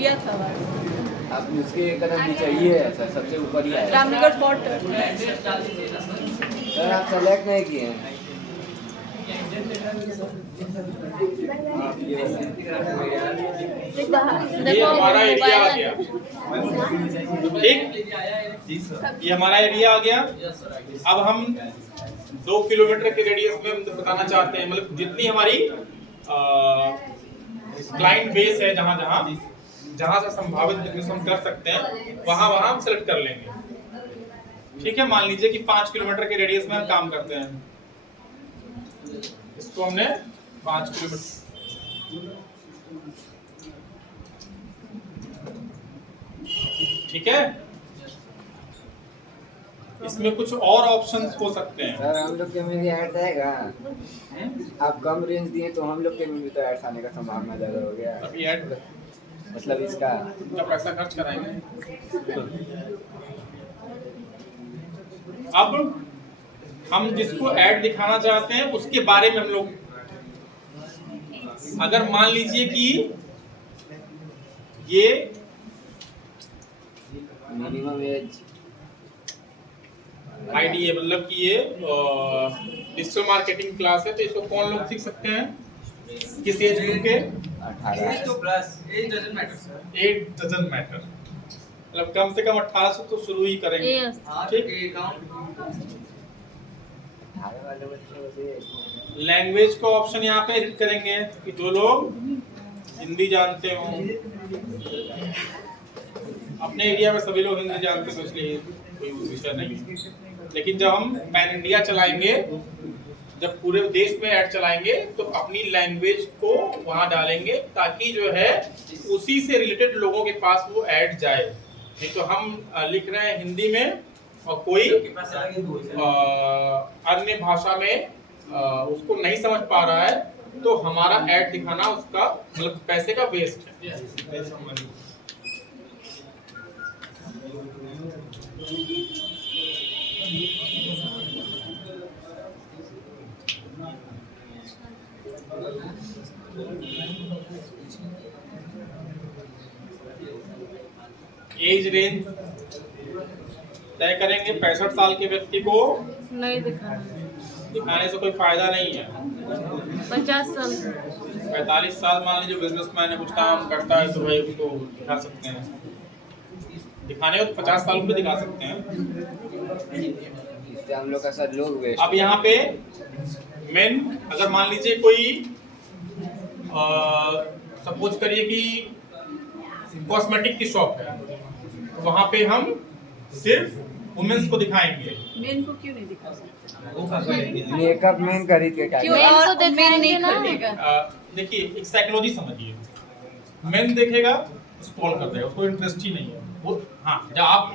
लिया था बार। आप उसके कदम भी चाहिए ऐसा सबसे ऊपर ही आया। रामनगर फोर्ट। सर आप सेलेक्ट नहीं किए हैं। ये हमारा एरिया आ गया, ठीक, ये हमारा एरिया आ गया। अब हम 2 किलोमीटर के रेडियस में बताना चाहते हैं, मतलब जितनी हमारी क्लाइंट बेस है, जहां जहां जहां से संभावित बिजनेस हम कर सकते हैं वहां वहां हम सेलेक्ट कर लेंगे। ठीक है, मान लीजिए कि 5 किलोमीटर के रेडियस में हम काम करते हैं, इसको हमने 5 किलोमीटर, ठीक है। इसमें कुछ और ऑप्शंस हो सकते हैं। सर हम लोग के में भी ऐड आएगा। आप कम रेंज दिए तो हम लोग के में भी तो ऐड आने का संभावना ज्यादा हो गया। अभी ऐड मतलब इसका जब पैसा खर्च कराएंगे। अब हम जिसको ऐड दिखाना चाहते हैं उसके बारे में हम लोग, अगर मान लीजिए कि ये मिनिमम एज आईडी है, मतलब कि ये डिजिटल मार्केटिंग क्लास है, तो इसको कौन लोग सीख सकते हैं, किस एज ग्रुप के? 18 एज डजंट मैटर, मतलब कम से कम 18 से तो शुरू ही करेंगे, ठीक। लैंग्वेज को ऑप्शन यहाँ पे एडिट करेंगे कि जो लोग हिंदी जानते हो, अपने एरिया में सभी लोग हिंदी जानते हैं तो इसलिए कोई विषय नहीं है। लेकिन जब हम पैन इंडिया चलाएंगे, जब पूरे देश में ऐड चलाएंगे तो अपनी लैंग्वेज को वहां डालेंगे ताकि जो है उसी से रिलेटेड लोगों के पास वो ऐड जाए। नहीं तो हम लिख रहे हैं हिंदी में और कोई अन्य भाषा में उसको नहीं समझ पा रहा है, तो हमारा ऐड दिखाना उसका मतलब पैसे का वेस्ट है। एज रेंज तय करेंगे, 65 साल के व्यक्ति को नहीं दिखाना, दिखाने से कोई फायदा नहीं है। 50 साल। 45 साल मान लीजिए बिजनेसमैन है, कुछ काम करता है तो भाई उसको दिखा सकते हैं, दिखाने को तो 50 साल में दिखा सकते हैं। इससे हम लोग का सर लोग वेस्ट। अब यहाँ पे मेन, अगर मान लीजिए कोई सपोज करिए कि कॉस्मेटिक की शॉप है, वहाँ पे हम सिर्फ वुमेन्स को दिखाएंगे। मेन को क्यों नहीं दिखा सकते? मेकअप मैन खरीद के क्या क्यों करें? और मेन नहीं खरीदेगा? देखिए एक साइकोलॉजी समझिए, मेन देखेगा स्क्रॉल कर देगा, उसको इंटरेस्ट ही नहीं है वो। हाँ, जब आप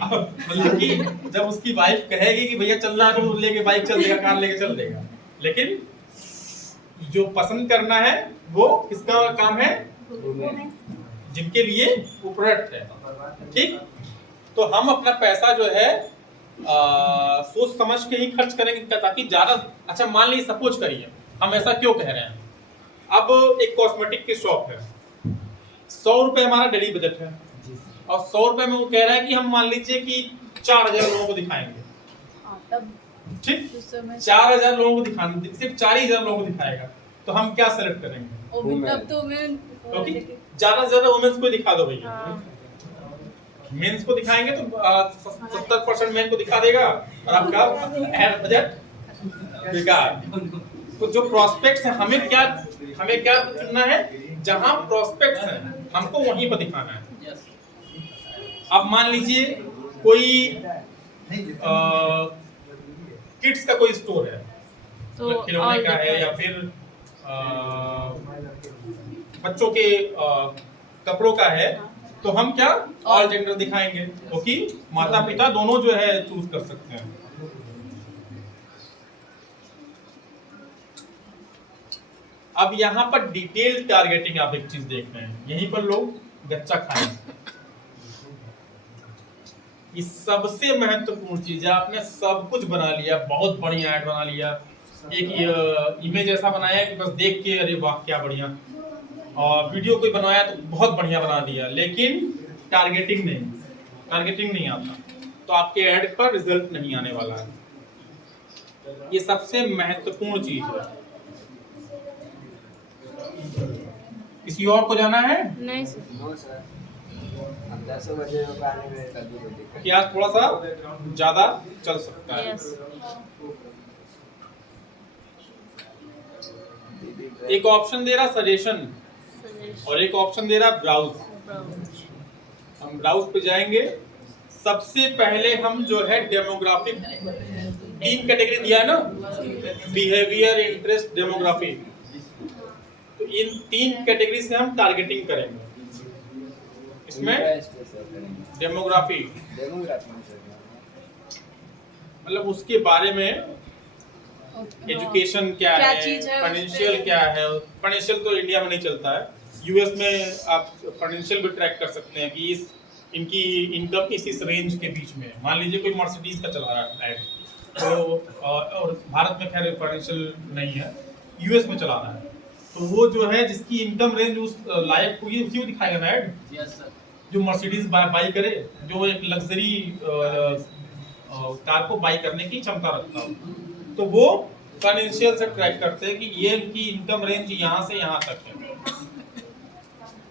मतलब कि जब उसकी वाइफ कहेगी कि भैया चल रहा है तो लेके बाइक चल देगा, कार लेके चल देगा। लेकिन जो पसंद करना है वो किसका काम है? जिनके लिए वो प्रोडक्ट है, ठीक। तो हम अपना पैसा जो है सोच समझ के ही खर्च करेंगे ताकि ज्यादा। अच्छा मान लीजिए सपोज करिए, हम ऐसा क्यों कह रहे हैं, अब एक कॉस्मेटिक की शॉप है, 100 रुपए हमारा डेली बजट है और 100 रुपए में वो कह रहा है कि हम मान लीजिए कि 4000 लोगों को दिखाएंगे, ठीक। 4000 लोगों को दिखाना, सिर्फ 4000 लोगों को दिखाएगा, तो हम क्या सेलेक्ट करेंगे? क्योंकि ज्यादा से ज्यादा वुमेन्स को दिखा दो भैया। मेंस को दिखाएंगे तो 70% मेन को दिखा देगा और आपका एड बजट बेकार। तो जो प्रोस्पेक्ट्स है, हमें क्या चुनना है? जहां प्रोस्पेक्ट्स हैं हमको वहीं पर दिखाना है। अब मान लीजिए कोई किड्स का कोई स्टोर है, तो खिलौने का है या फिर बच्चों के कपड़ों का है, तो हम क्या ऑल जेंडर दिखाएंगे, क्योंकि माता पिता दोनों जो है चूज कर सकते हैं। अब यहाँ पर डिटेल टारगेटिंग, आप एक चीज देख रहे हैं, यहीं पर लोग गच्चा खाएंगे। ये सबसे महत्वपूर्ण चीज है। आपने सब कुछ बना लिया, बहुत बढ़िया ऐड बना लिया, एक इमेज ऐसा बनाया कि बस देख के अरे वाह क्या बढ़िया, और वीडियो कोई बनाया तो बहुत बढ़िया बना दिया, लेकिन टारगेटिंग नहीं आता, तो आपके ऐड पर रिजल्ट नहीं आने वाला है। ये सबसे महत्वपूर्ण चीज है। किसी और को जाना है? नहीं सर। नो सर, हम 10 बजे आने में तभी कोई दिक्कत कि आज थोड़ा सा ज्यादा चल सकता है। यस। नहीं। एक ऑप्शन दे रहा सजेशन और एक ऑप्शन दे रहा ब्राउज। हम ब्राउज पे जाएंगे। सबसे पहले हम जो है डेमोग्राफिक 3 कैटेगरी दिया है ना, बिहेवियर, इंटरेस्ट, डेमोग्राफी। तो इन 3 कैटेगरी से हम टारगेटिंग करेंगे। इसमें डेमोग्राफी मतलब उसके बारे में एजुकेशन क्या है, चीज़ है, फाइनेंशियल क्या है। फाइनेंशियल तो इंडिया में नहीं चलता है, यूएस में आप फाइनेंशियल भी ट्रैक कर सकते हैं कि इनकी इनकम इस रेंज के बीच में। मान लीजिए कोई मर्सिडीज का चला रहा है तो और भारत में खैर फाइनेंशियल नहीं है, यूएस में चला रहा है, तो वो जो है जिसकी इनकम रेंज उस लायक हुई उसी को दिखाएगा ना ऐड। Yes sir. जो मर्सिडीज बाई करे, जो एक लग्जरी कार को बाई करने की क्षमता रखता हो, तो वो फाइनेंशियल से ट्रैक करते हैं कि ये इनकी इनकम रेंज यहाँ से यहाँ तक है।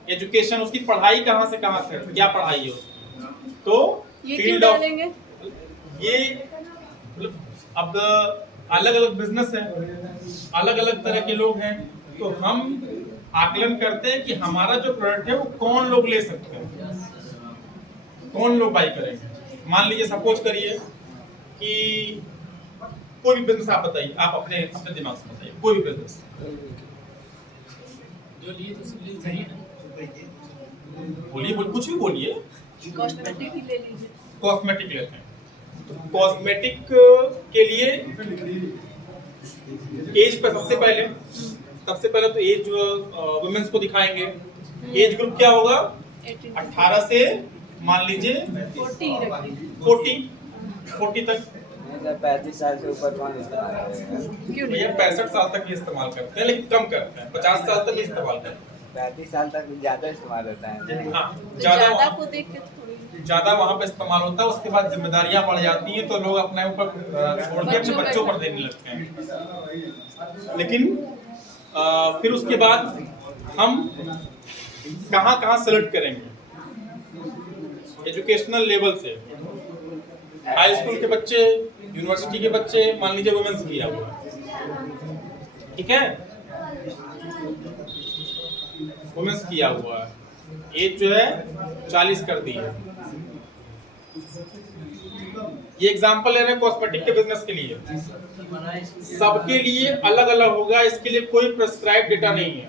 एजुकेशन, उसकी पढ़ाई कहाँ से कहाँ तक, क्या पढ़ाई है उसकी, तो फील्ड ऑफ ये मतलब अब अलग अलग बिजनेस है, अलग अलग तरह के लोग हैं, तो हम आकलन करते हैं कि हमारा जो प्रोडक्ट है वो कौन लोग ले सकते हैं, कौन लोग बाई करेंगे। मान लीजिए सपोज करिए कि कोई भी बिजनेस आप बताइए, आप अपने दिमाग से बताइए कोई भी बिजनेस जो लिए तो सिर्फ सही है ना। बोलिए, कुछ भी बोलिए। कॉस्मेटिक ही ले लीजिए। कॉस्मेटिक लेते हैं, तो कॉस्मेटिक के लिए एज पर सबसे पहले तो एज वुमेन्स को दिखाएंगे। एज ग्रुप क्या होगा? 18 से मान लीजिए 40 तक। 35 साल से ऊपर कौन इस्तेमाल करेगा? भैया 65 साल तक ये इस्तेमाल करते हैं, लेकिन कम करते हैं, 50 साल तक इस्तेमाल करते हैं। 35 साल तक ज्यादा इस्तेमाल होता है। हाँ, ज्यादा को देख के थोड़ी ज्यादा वहाँ पे इस्तेमाल होता है। उसके बाद जिम्मेदारियां बढ़ जाती हैं, तो लोग अपने ऊपर छोड़ के अपने बच्चों पर देने लगते हैं। लेकिन फिर उसके बाद हम कहाँ सेलेक्ट करेंगे? एजुकेशनल लेवल से, हाई स्कूल के बच्चे, यूनिवर्सिटी के बच्चे, मान लीजिए वुमेन्स किया हुआ, ठीक है, वुमेन्स किया हुआ है, एज जो है 40 कर दी है। ये एग्जांपल ले रहे हैं कॉस्मेटिक के बिजनेस के लिए। सबके लिए अलग अलग होगा, इसके लिए कोई प्रिस्क्राइब डेटा नहीं है।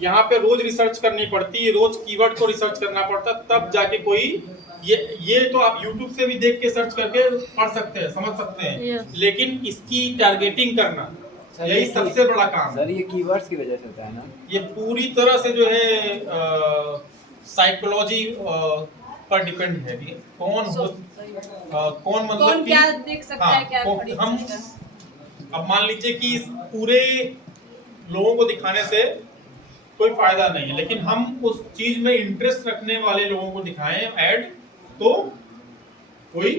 यहाँ पे रोज रिसर्च करनी पड़ती है, रोज कीवर्ड को रिसर्च करना पड़ता, तब जाके कोई ये तो आप YouTube से भी देख के सर्च करके पढ़ सकते हैं, समझ सकते हैं, लेकिन इसकी टारगेटिंग करना यही सबसे बड़ा काम है। सर ये कीवर्ड्स की वजह से होता है ना? ये पूरी तरह से जो है साइकोलॉजी पर डिपेंड है कि कौन मतलब कि क्या देख सकता है, क्या खरीद हम सकता है। अब मान लीजिए कि इस पूरे लोगों को दिखाने से कोई फायदा नहीं है, लेकिन हम उस चीज में इंटरेस्ट रखने वाले लोगों को दिखाएं ऐड, तो कोई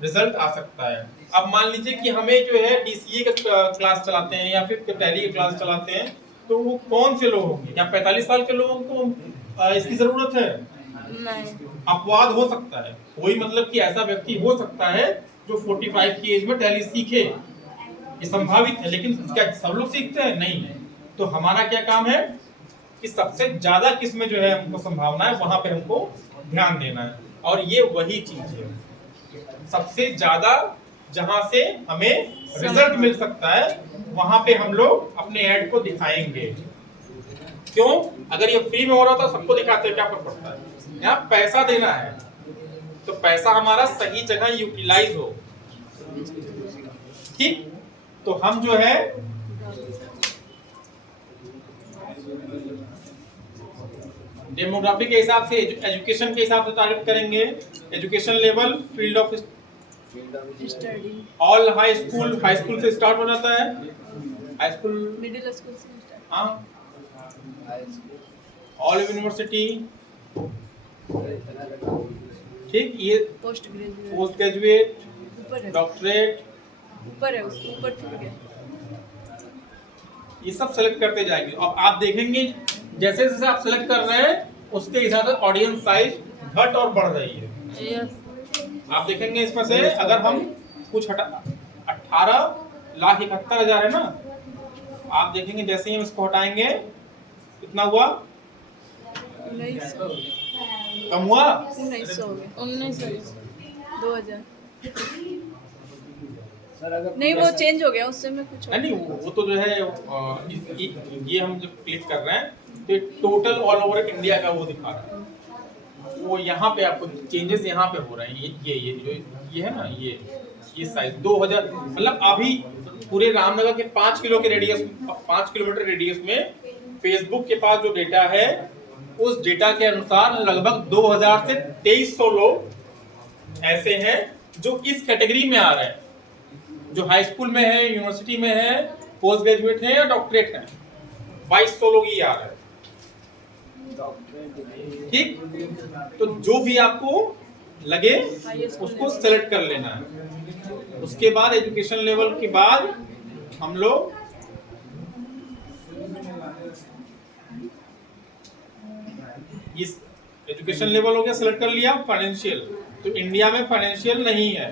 रिजल्ट आ सकता है। अब मान लीजिए कि हमें जो है DCA का क्लास चलाते हैं या फिर टैली का क्लास चलाते हैं, तो वो कौन से लोग होंगे? क्या 45 साल के लोगों को इसकी जरूरत है? नहीं। अपवाद हो सकता है, कोई मतलब कि ऐसा व्यक्ति हो सकता है जो 45 की एज में टैली सीखे, ये संभावित है, लेकिन क्या सब लोग सीखते हैं? नहीं है। तो हमारा क्या काम है कि सबसे ज्यादा किसमें जो है हमको संभावना है, वहां पे हमको ध्यान देना है, और ये वही चीज है सबसे ज्यादा जहां से हमें रिजल्ट मिल सकता है, वहां पे हम लोग अपने ऐड को दिखाएंगे। क्यों? अगर ये फ्री में हो रहा था सबको दिखाते, क्या फर्क पड़ता है? यहाँ पैसा देना है, तो पैसा हमारा सही जगह यूटिलाइज हो, ठीक? तो हम जो है डेमोग्राफी के हिसाब से, एजुकेशन के हिसाब से टारगेट करेंगे। Education level, field of study, all high school से स्टार्ट हो जाता है, हाई स्कूल, मिडिल स्कूल से हाँ, ऑलिव यूनिवर्सिटी, ठीक, ये पोस्ट ग्रेजुएट पोस्ट ग्रेजुएट, ऊपर है, डॉक्टरेट, ऊपर है, उसके ऊपर छूट गया। ये सब सेलेक्ट करते जाएंगे। अब आप देखेंगे जैसे जैसे आप सेलेक्ट कर रहे हैं उसके हिसाब से ऑडियंस साइज घट और बढ़ रही है। यस, आप देखेंगे इसमें से अगर हम कुछ 18,71,000 है ना, आप देखेंगे जैसे ही हम इसको हटाएंगे कितना हुआ, 1900 कम हुआ। 1900 हो गया, 1900 2000 सर अगर नहीं, वो चेंज हो गया, उससे मैं कुछ नहीं वो तो जो है ये हम जब क्लिक कर रहे हैं तो टोटल ऑल ओवर इंडिया का वो दिखा रहा है। वो यहाँ पे आपको चेंजेस यहाँ पे हो रहे हैं। ये जो ये है ना, ये साइज 2000 मतलब अभी पूरे रामनगर के 5 किलोमीटर रेडियस में फेसबुक के पास जो डेटा है उस डेटा के अनुसार लगभग 2000 से 2300 लोग ऐसे हैं जो इस कैटेगरी में आ रहे हैं, जो हाई स्कूल में है, यूनिवर्सिटी में है, पोस्ट ग्रेजुएट है या डॉक्टरेट है। 2200 लोग ही आ रहे हैं, ठीक। तो जो भी आपको लगे उसको सेलेक्ट कर लेना है। उसके बाद एजुकेशन लेवल के बाद हम लोग इस एजुकेशन लेवल हो गया, सेलेक्ट कर लिया। फाइनेंशियल, तो इंडिया में फाइनेंशियल नहीं है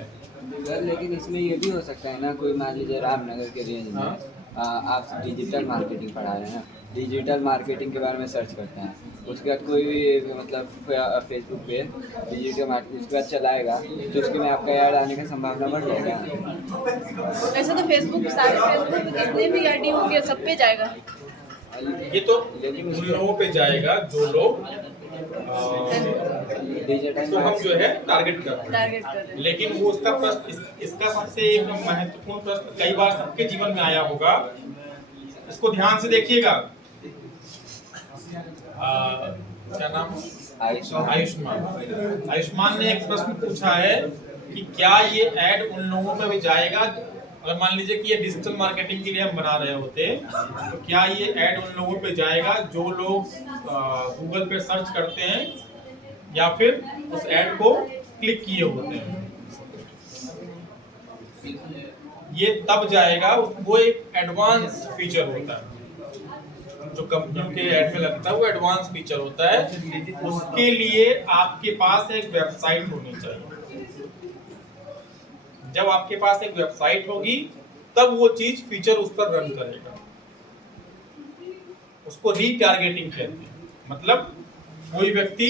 सर, लेकिन इसमें ये भी हो सकता है ना, कोई मान लीजिए रामनगर के रेंज में आप डिजिटल मार्केटिंग पढ़ा रहे हैं ना, डिजिटल मार्केटिंग के बारे में सर्च करते हैं, उसके बाद कोई भी मतलब फेसबुक पे डिजिटल मार्केटिंग उसके बाद चलाएगा तो उसके में आपका ऐड आने की संभावना बढ़ जाएगा। ऐसे तो फेसबुक, सारे फेसबुक पे जितने भी आईडी होंगे सब पे जाएगा। ये तो लेकिन उन लोगों पे जाएगा जो लोग डिजिटल तो हम जो है टारगेट कर रहे हैं। टारगेट कर रहे हैं। लेकिन वो उसका प्रश्न इसका सबसे एक महत्वपूर्ण प्रश्न कई बार सबके जीवन में आया होगा, इसको ध्यान से देखिएगा। क्या नाम? आयुष्मान ने एक प्रश्न पूछा है कि क्या ये ऐड उन लोगों पे भी जाएगा, अगर मान लीजिए कि ये डिजिटल मार्केटिंग के लिए हम बना रहे होते तो क्या ये ऐड उन लोगों पे जाएगा जो लोग गूगल पे सर्च करते हैं या फिर उस ऐड को क्लिक किए होते हैं। ये तब जाएगा, वो एक एडवांस फीचर होता है जो कंपनियों के ऐड में लगता है, वो एडवांस फीचर होता है। उसके लिए आपके पास एक वेबसाइट होनी चाहिए। जब आपके पास एक वेबसाइट होगी तब वो चीज फीचर उस पर रन करेगा। उसको रीटारगेटिंग कहते हैं। मतलब कोई व्यक्ति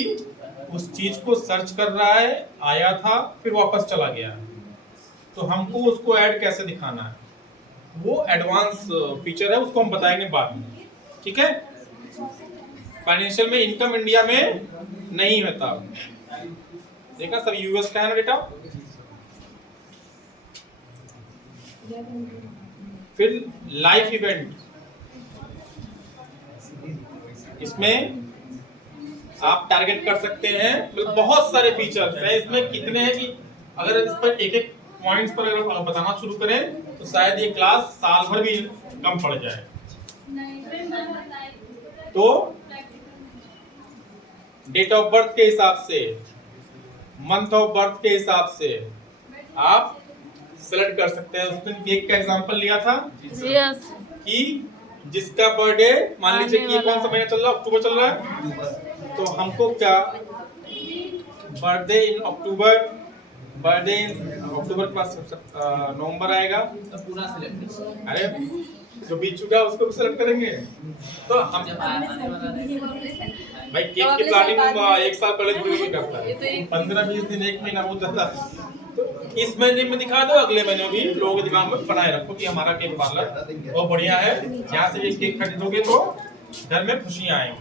उस चीज को सर्च कर रहा है, आया था, फिर वापस चला गया, तो हमको उसको ऐड कैसे दिखाना है, वो एडवांस फीचर है, उसको हम बताएंगे बाद में, ठीक है। फाइनेंशियल में इनकम इंडिया में नहीं होता, देखा सब यूएस का है ना डेटा। फिर लाइफ इवेंट, इसमें आप टारगेट कर सकते हैं। बहुत सारे फीचर्स हैं इसमें, कितने हैं कि अगर इस पर एक एक पॉइंट्स पर अगर बताना शुरू करें तो शायद ये क्लास साल भर भी कम पड़ जाए। तो डेट ऑफ बर्थ के हिसाब से, मंथ ऑफ बर्थ के हिसाब से आप सेलेक्ट कर सकते हैं। उस दिन केक का एग्जांपल लिया था कि जिसका बर्थडे मान लीजिए कि कौन सा महीना चल रहा है, अक्टूबर चल रहा है, तो हमको क्या birthday in October, birthday in अक्टूबर के पास नवंबर आएगा, पूरा सिलेक्ट। अरे जो बीत चुका है उसको भी सेलेक्ट करेंगे। तो हम भाई केक की प्लानिंग 1 साल पहले भी करता है, 15-20 दिन, 1 महीना बहुत ज्यादा। तो इस महीने में दिखा दो, अगले महीने भी लोगों के दिमाग में बनाए रखो कि हमारा केक पार्लर बहुत बढ़िया है, यहाँ से ये केक खरीदोगे तो घर में खुशियां आएंगी।